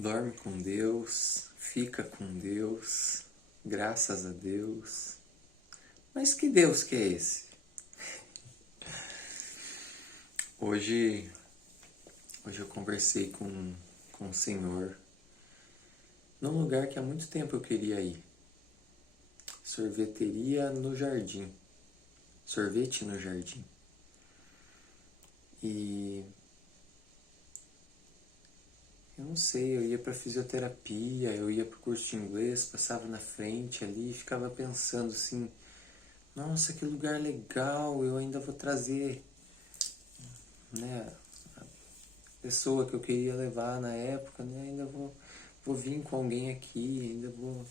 Dorme com Deus, fica com Deus, graças a Deus. Mas que Deus que é esse? Hoje eu conversei com o Senhor num lugar que há muito tempo eu queria ir. Sorveteria no Jardim. Sorvete no Jardim. E eu não sei, eu ia para fisioterapia, eu ia para o curso de inglês, passava na frente ali e ficava pensando assim, nossa, que lugar legal, eu ainda vou trazer, né, a pessoa que eu queria levar na época, né, ainda vou vir com alguém aqui, ainda vou...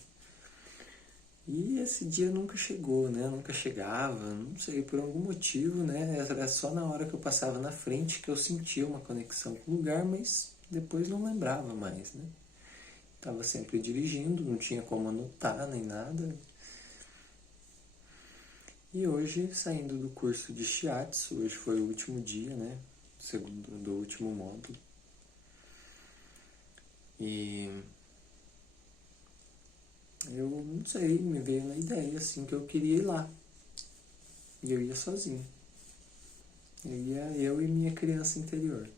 E esse dia nunca chegou, né, nunca chegava, não sei, por algum motivo, né, era só na hora que eu passava na frente que eu sentia uma conexão com o lugar, mas depois não lembrava mais, né. Estava sempre dirigindo, não tinha como anotar nem nada. E hoje, saindo do curso de Shiatsu, hoje foi o último dia, né? Segundo do último módulo. E eu não sei, me veio na ideia assim que eu queria ir lá. E eu ia sozinho. Eu e minha criança interior.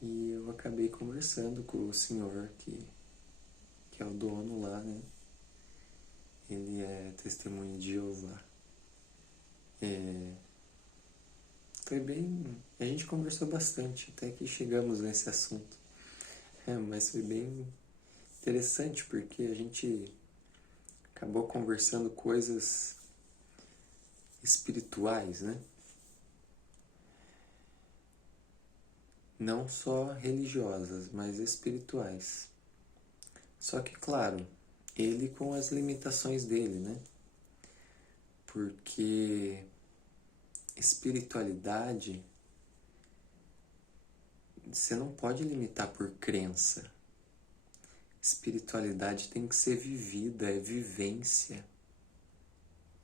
E eu acabei conversando com o senhor que é o dono lá, né? Ele é testemunho de Jeová. Foi bem... A gente conversou bastante, até que chegamos nesse assunto. Mas foi bem interessante, porque a gente acabou conversando coisas espirituais, né? Não só religiosas, mas espirituais. Só que, claro, ele com as limitações dele, né? Porque espiritualidade você não pode limitar por crença. Espiritualidade tem que ser vivida, é vivência,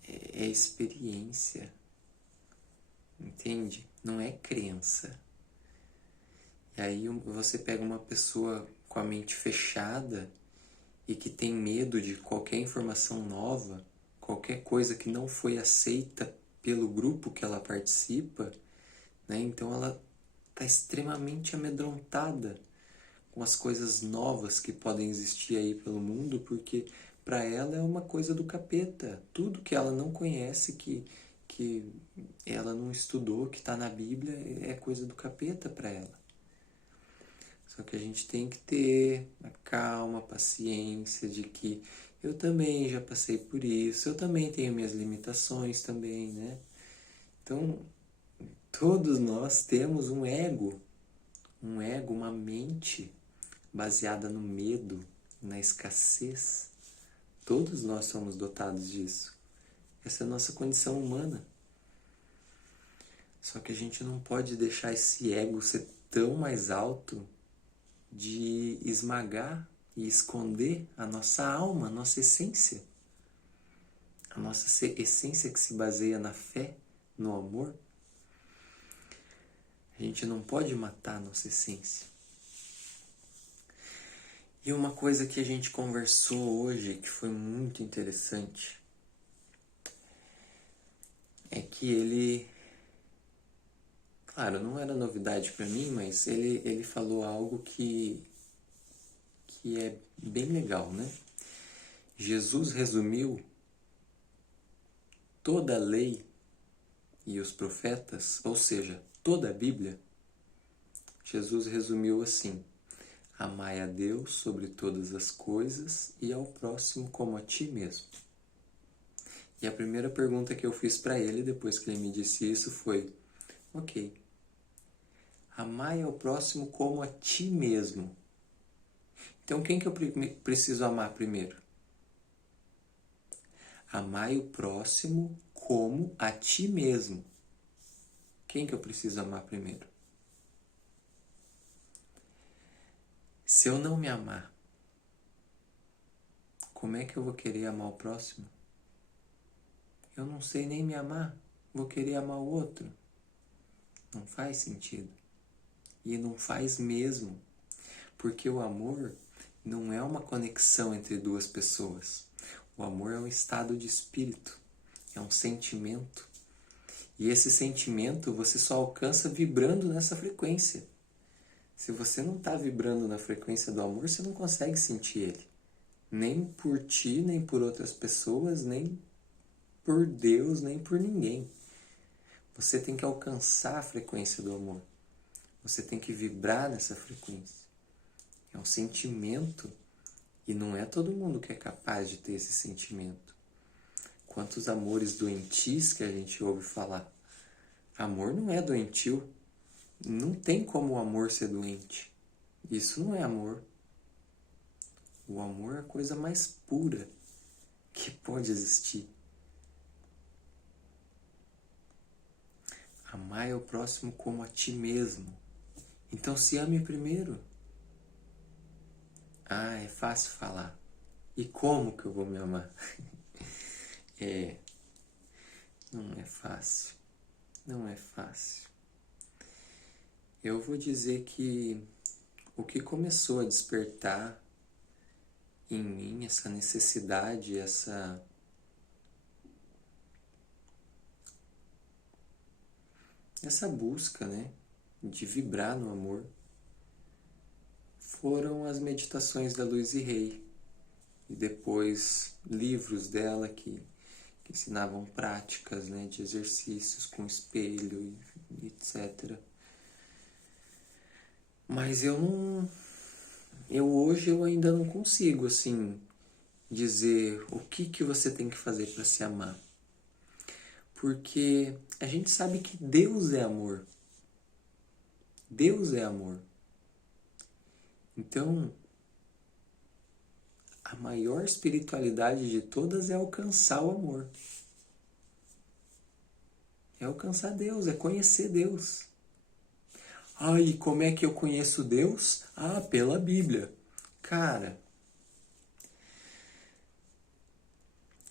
é experiência, entende? Não é crença. E aí você pega uma pessoa com a mente fechada e que tem medo de qualquer informação nova, qualquer coisa que não foi aceita pelo grupo que ela participa, né? Então ela está extremamente amedrontada com as coisas novas que podem existir aí pelo mundo, porque para ela é uma coisa do capeta. Tudo que ela não conhece, que ela não estudou, que está na Bíblia, é coisa do capeta para ela. Só que a gente tem que ter a calma, a paciência de que eu também já passei por isso, eu também tenho minhas limitações também, né? Então, todos nós temos um ego, uma mente baseada no medo, na escassez. Todos nós somos dotados disso. Essa é a nossa condição humana. Só que a gente não pode deixar esse ego ser tão mais alto de esmagar e esconder a nossa alma, a nossa essência. A nossa essência que se baseia na fé, no amor. A gente não pode matar a nossa essência. E uma coisa que a gente conversou hoje, que foi muito interessante, é que ele... Claro, não era novidade para mim, mas ele falou algo que é bem legal, né? Jesus resumiu toda a lei e os profetas, ou seja, toda a Bíblia. Jesus resumiu assim: amai a Deus sobre todas as coisas e ao próximo como a ti mesmo. E a primeira pergunta que eu fiz para ele depois que ele me disse isso foi: ok, amai ao próximo como a ti mesmo. Então quem que eu preciso amar primeiro? Amai o próximo como a ti mesmo. Quem que eu preciso amar primeiro? Se eu não me amar, como é que eu vou querer amar o próximo? Eu não sei nem me amar, vou querer amar o outro. Não faz sentido. E não faz mesmo. Porque o amor não é uma conexão entre duas pessoas. O amor é um estado de espírito, é um sentimento. E esse sentimento você só alcança vibrando nessa frequência. Se você não está vibrando na frequência do amor, você não consegue sentir ele. Nem por ti, nem por outras pessoas, nem por Deus, nem por ninguém. Você tem que alcançar a frequência do amor. Você tem que vibrar nessa frequência. É um sentimento e não é todo mundo que é capaz de ter esse sentimento. Quantos amores doentios que a gente ouve falar. Amor não é doentio. Não tem como o amor ser doente. Isso não é amor. O amor é a coisa mais pura que pode existir. Amar é o próximo como a ti mesmo. Então se ame primeiro. Ah, é fácil falar. E como que eu vou me amar? Não é fácil. Não é fácil. Eu vou dizer que o que começou a despertar em mim essa necessidade, essa busca, né, de vibrar no amor, foram as meditações da Louise Hay e depois livros dela que ensinavam práticas, né, de exercícios com espelho e etc. Mas hoje eu ainda não consigo assim dizer o que você tem que fazer para se amar. Porque a gente sabe que Deus é amor. Deus é amor. Então, a maior espiritualidade de todas é alcançar o amor. É alcançar Deus, é conhecer Deus. Ah, e como é que eu conheço Deus? Ah, pela Bíblia. Cara,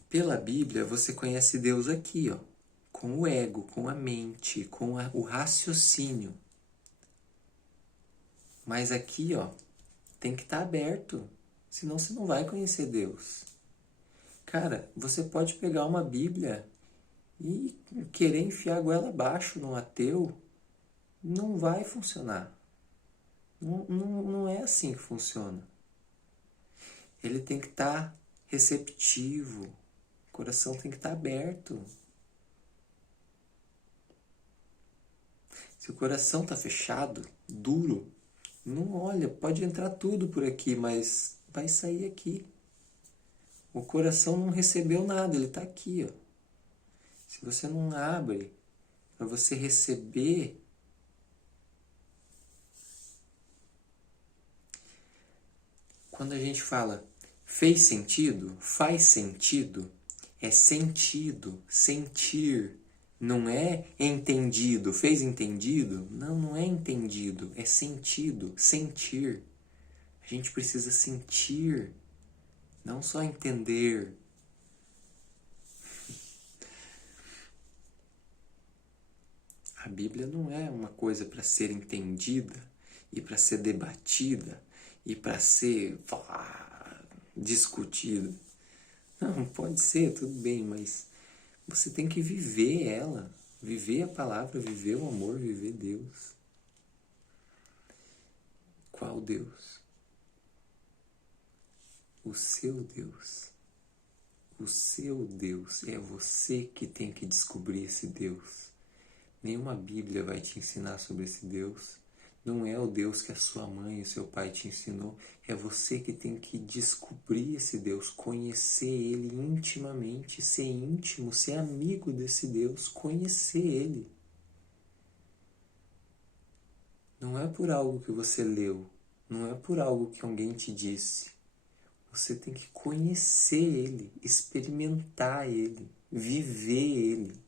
pela Bíblia você conhece Deus aqui, ó, com o ego, com a mente, com o raciocínio. Mas aqui, ó, tem que estar aberto, senão você não vai conhecer Deus. Cara, você pode pegar uma Bíblia e querer enfiar a goela abaixo num ateu, não vai funcionar. Não é assim que funciona. Ele tem que estar receptivo, o coração tem que estar aberto. Se o coração está fechado, duro, não olha, pode entrar tudo por aqui, mas vai sair aqui. O coração não recebeu nada, ele está aqui, ó. Se você não abre para você receber, quando a gente fala fez sentido, faz sentido, é sentido, sentir, não é entendido. Fez entendido? Não, não é entendido, é sentido, sentir. A gente precisa sentir, não só entender. A Bíblia não é uma coisa para ser entendida e para ser debatida e para ser discutida. Não, pode ser, tudo bem, mas você tem que viver ela, viver a palavra, viver o amor, viver Deus. Qual Deus? O seu Deus. O seu Deus. É você que tem que descobrir esse Deus. Nenhuma Bíblia vai te ensinar sobre esse Deus. Não é o Deus que a sua mãe e o seu pai te ensinou. É você que tem que descobrir esse Deus, conhecer Ele intimamente, ser íntimo, ser amigo desse Deus, conhecer Ele. Não é por algo que você leu, não é por algo que alguém te disse. Você tem que conhecer Ele, experimentar Ele, viver Ele.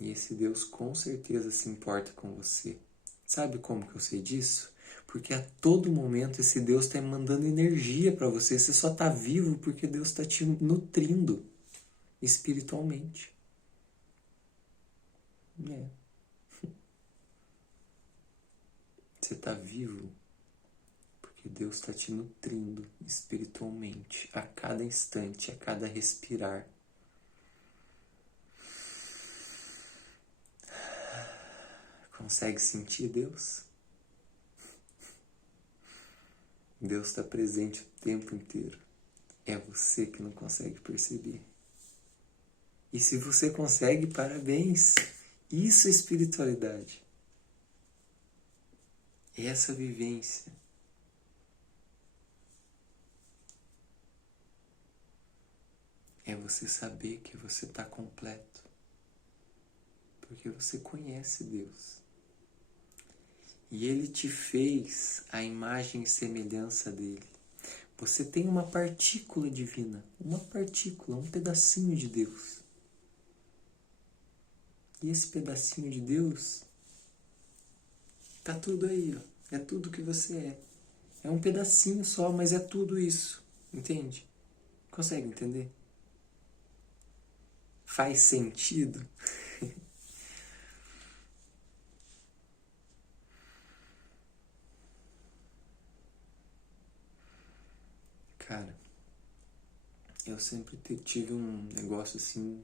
E esse Deus com certeza se importa com você. Sabe como que eu sei disso? Porque a todo momento esse Deus está mandando energia para você. Você só está vivo porque Deus está te nutrindo espiritualmente. É. está vivo, porque Deus está te nutrindo espiritualmente a cada instante, a cada respirar. Consegue sentir Deus? Deus está presente o tempo inteiro. É você que não consegue perceber. E se você consegue, parabéns! Isso é espiritualidade. É essa vivência. É você saber que você está completo. Porque você conhece Deus. E Ele te fez a imagem e semelhança dele. Você tem uma partícula divina, uma partícula, um pedacinho de Deus. E esse pedacinho de Deus tá tudo aí, ó. É tudo que você é. É um pedacinho só, mas é tudo isso. Entende? Consegue entender? Faz sentido? Cara, eu sempre tive um negócio assim,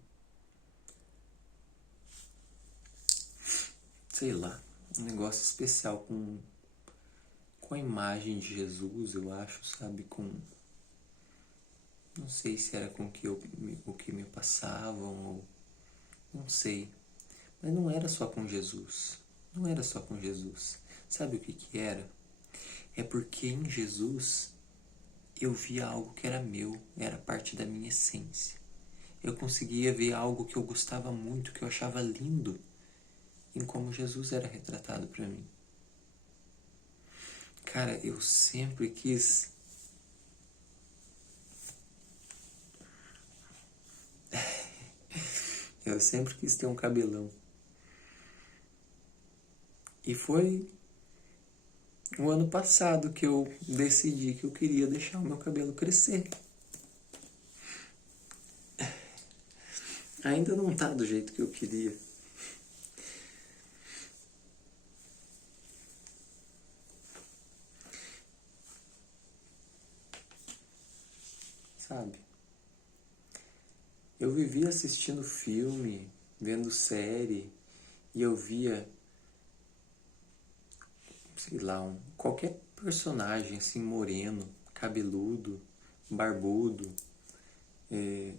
sei lá, um negócio especial com a imagem de Jesus, eu acho, sabe? Não sei se era com o que me passavam, ou não sei. Mas não era só com Jesus. Não era só com Jesus. Sabe o que era? É porque em Jesus eu via algo que era meu, era parte da minha essência. Eu conseguia ver algo que eu gostava muito, que eu achava lindo, em como Jesus era retratado para mim. Cara, eu sempre quis... eu sempre quis ter um cabelão. E foi o ano passado que eu decidi que eu queria deixar o meu cabelo crescer. Ainda não tá do jeito que eu queria. Sabe? Eu vivia assistindo filme, vendo série, e eu via, sei lá, qualquer personagem assim, moreno, cabeludo, barbudo. E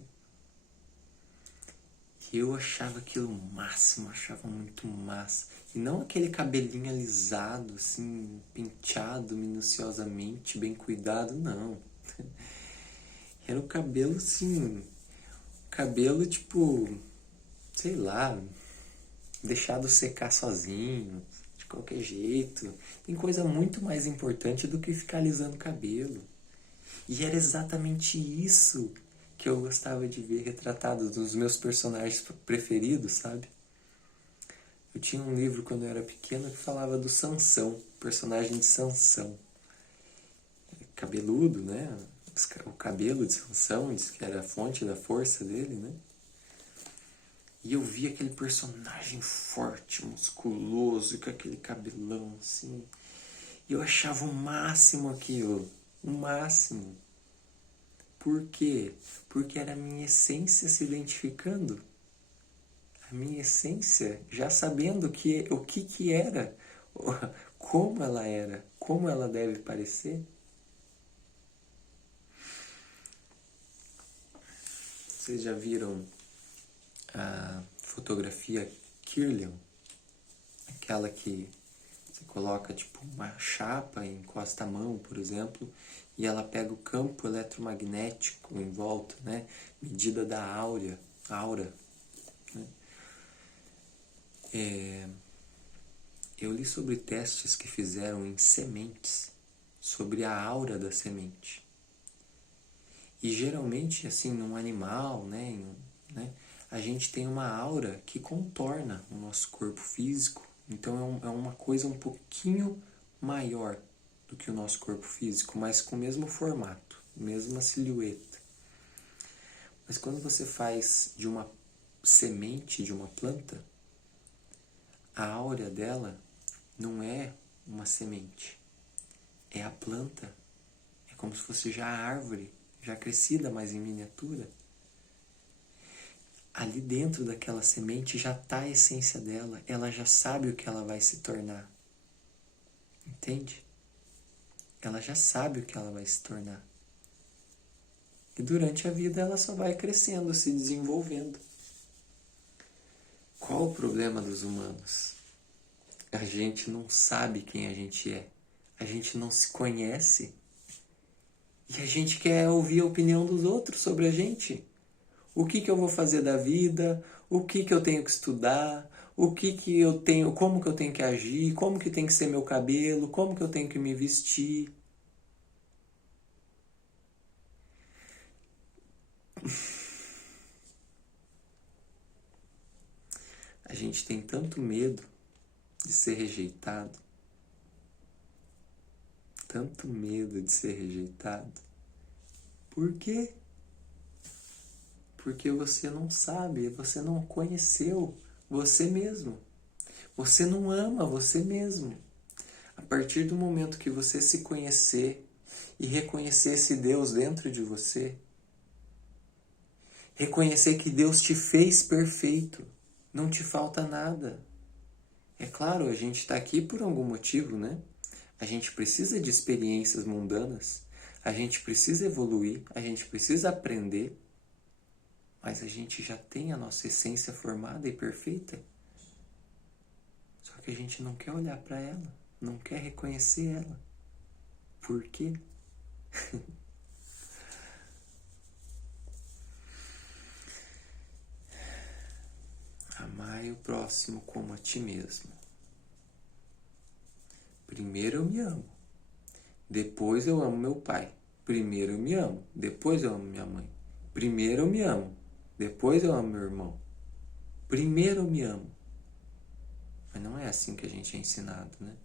eu achava aquilo o máximo, achava muito massa. E não aquele cabelinho alisado, assim, penteado minuciosamente, bem cuidado, não. Era o cabelo assim, cabelo tipo, sei lá, deixado secar sozinho, de qualquer jeito. Tem coisa muito mais importante do que ficar alisando o cabelo. E era exatamente isso que eu gostava de ver retratado dos meus personagens preferidos, sabe? Eu tinha um livro quando eu era pequeno que falava do Sansão, personagem de Sansão. Cabeludo, né? O cabelo de Sansão, diz que era a fonte da força dele, né? E eu via aquele personagem forte, musculoso, com aquele cabelão assim. E eu achava o máximo aquilo. O máximo. Por quê? Porque era a minha essência se identificando. A minha essência já sabendo o que era, como ela era, como ela deve parecer. Vocês já viram a fotografia Kirlian? Aquela que você coloca tipo uma chapa e encosta a mão, por exemplo, e ela pega o campo eletromagnético em volta, né? Medida da aura. Né? Eu li sobre testes que fizeram em sementes, sobre a aura da semente. E geralmente, assim, num animal, né, a gente tem uma aura que contorna o nosso corpo físico. Então é uma coisa um pouquinho maior do que o nosso corpo físico, mas com o mesmo formato, mesma silhueta. Mas quando você faz de uma semente de uma planta, a áurea dela não é uma semente? É a planta. É como se fosse já a árvore, já crescida, mas em miniatura. Ali dentro daquela semente já está a essência dela. Ela já sabe o que ela vai se tornar. Entende? Ela já sabe o que ela vai se tornar. E durante a vida ela só vai crescendo, se desenvolvendo. Qual o problema dos humanos? A gente não sabe quem a gente é. A gente não se conhece. E a gente quer ouvir a opinião dos outros sobre a gente. O que eu vou fazer da vida? O que eu tenho que estudar? O que eu tenho, como que eu tenho que agir? Como que tem que ser meu cabelo? Como que eu tenho que me vestir? A gente tem tanto medo de ser rejeitado. Tanto medo de ser rejeitado. Por quê? Porque você não sabe, você não conheceu você mesmo. Você não ama você mesmo. A partir do momento que você se conhecer e reconhecer esse Deus dentro de você, reconhecer que Deus te fez perfeito, não te falta nada. É claro, a gente está aqui por algum motivo, né? A gente precisa de experiências mundanas, a gente precisa evoluir, a gente precisa aprender, mas a gente já tem a nossa essência formada e perfeita. Só que a gente não quer olhar para ela, não quer reconhecer ela. Por quê? Amai o próximo como a ti mesmo. Primeiro eu me amo, depois eu amo meu pai. Primeiro eu me amo, depois eu amo minha mãe. Primeiro eu me amo, depois eu amo meu irmão. Primeiro eu me amo. Mas não é assim que a gente é ensinado, né?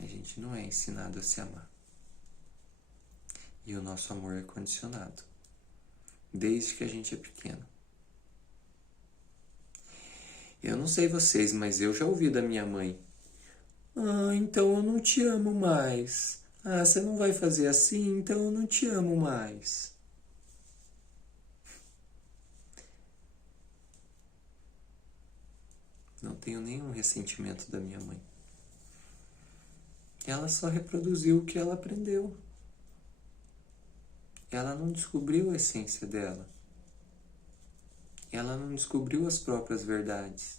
A gente não é ensinado a se amar. E o nosso amor é condicionado, desde que a gente é pequeno. Eu não sei vocês, mas eu já ouvi da minha mãe: ah, então eu não te amo mais. Ah, você não vai fazer assim, então eu não te amo mais. Não tenho nenhum ressentimento da minha mãe. Ela só reproduziu o que ela aprendeu. Ela não descobriu a essência dela. Ela não descobriu as próprias verdades.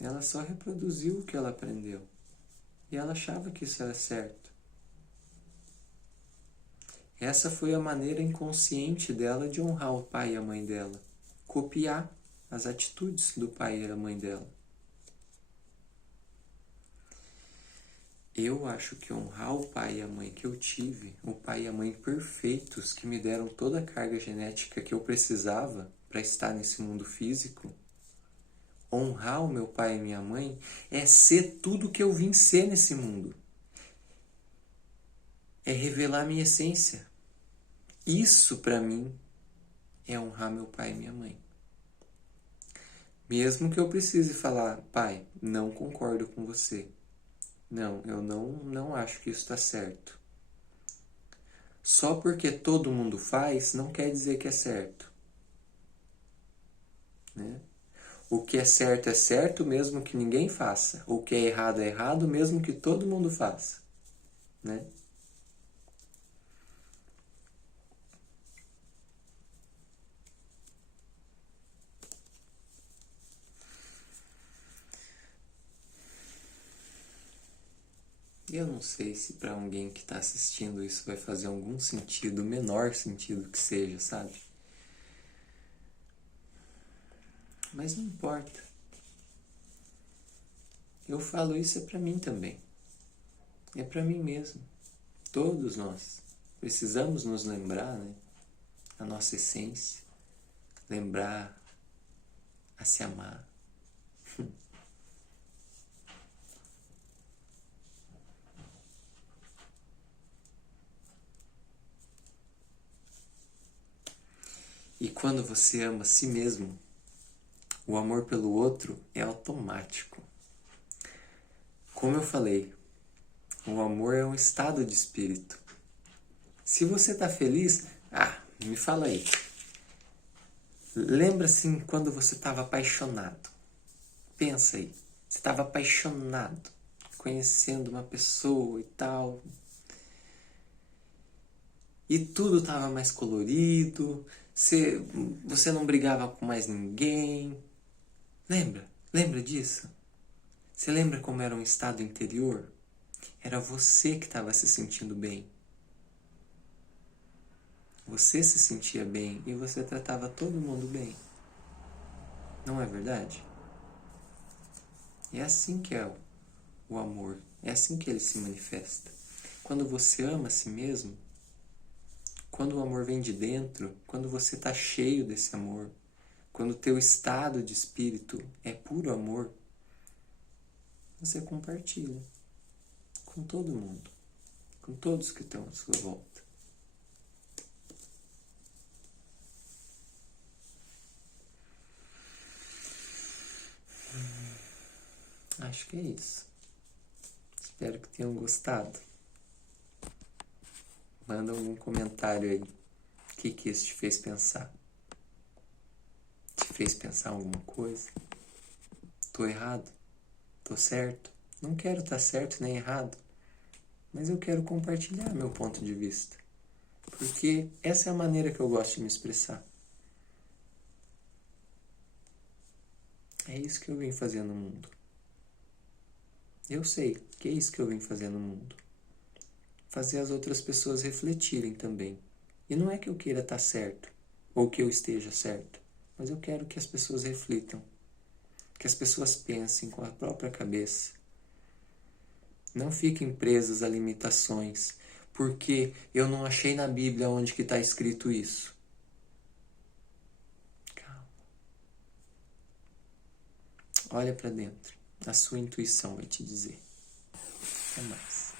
Ela só reproduziu o que ela aprendeu. E ela achava que isso era certo. Essa foi a maneira inconsciente dela de honrar o pai e a mãe dela. Copiar as atitudes do pai e da mãe dela. Eu acho que honrar o pai e a mãe que eu tive, o pai e a mãe perfeitos, que me deram toda a carga genética que eu precisava para estar nesse mundo físico, honrar o meu pai e minha mãe é ser tudo que eu vim ser nesse mundo. É revelar minha essência. Isso, para mim, é honrar meu pai e minha mãe. Mesmo que eu precise falar: pai, não concordo com você. Não, eu não acho que isso está certo. Só porque todo mundo faz, não quer dizer que é certo. Né? O que é certo mesmo que ninguém faça. O que é errado mesmo que todo mundo faça. Né? Eu não sei se para alguém que está assistindo isso vai fazer algum sentido, o menor sentido que seja, sabe? Mas não importa. Eu falo isso é para mim também. É para mim mesmo. Todos nós precisamos nos lembrar, né? A nossa essência. Lembrar a se amar. E quando você ama a si mesmo, O amor pelo outro é automático. Como eu falei, o amor é um estado de espírito. Se você está feliz, me fala aí. Lembra assim quando você estava apaixonado. Pensa aí, você estava apaixonado, conhecendo uma pessoa e tal. E tudo estava mais colorido, você não brigava com mais ninguém. Lembra? Lembra disso? Você lembra como era um estado interior? Era você que estava se sentindo bem. Você se sentia bem e você tratava todo mundo bem. Não é verdade? É assim que é o amor. É assim que ele se manifesta. Quando você ama a si mesmo, quando o amor vem de dentro, quando você está cheio desse amor, quando o teu estado de espírito é puro amor, você compartilha com todo mundo, com todos que estão à sua volta. Acho que é isso. Espero que tenham gostado. Manda algum comentário aí. O que isso te fez pensar? Te fez pensar alguma coisa? Tô errado? Tô certo? Não quero estar certo nem errado, mas eu quero compartilhar meu ponto de vista. Porque essa é a maneira que eu gosto de me expressar. É isso que eu vim fazer no mundo. Eu sei que é isso que eu vim fazer no mundo. Fazer as outras pessoas refletirem também. E não é que eu queira estar certo, ou que eu esteja certo, mas eu quero que as pessoas reflitam. Que as pessoas pensem com a própria cabeça. Não fiquem presas a limitações, porque eu não achei na Bíblia onde que está escrito isso. Calma. Olha para dentro. A sua intuição vai te dizer. Até mais.